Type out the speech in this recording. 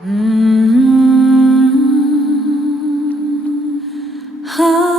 Mm-hmm. Oh.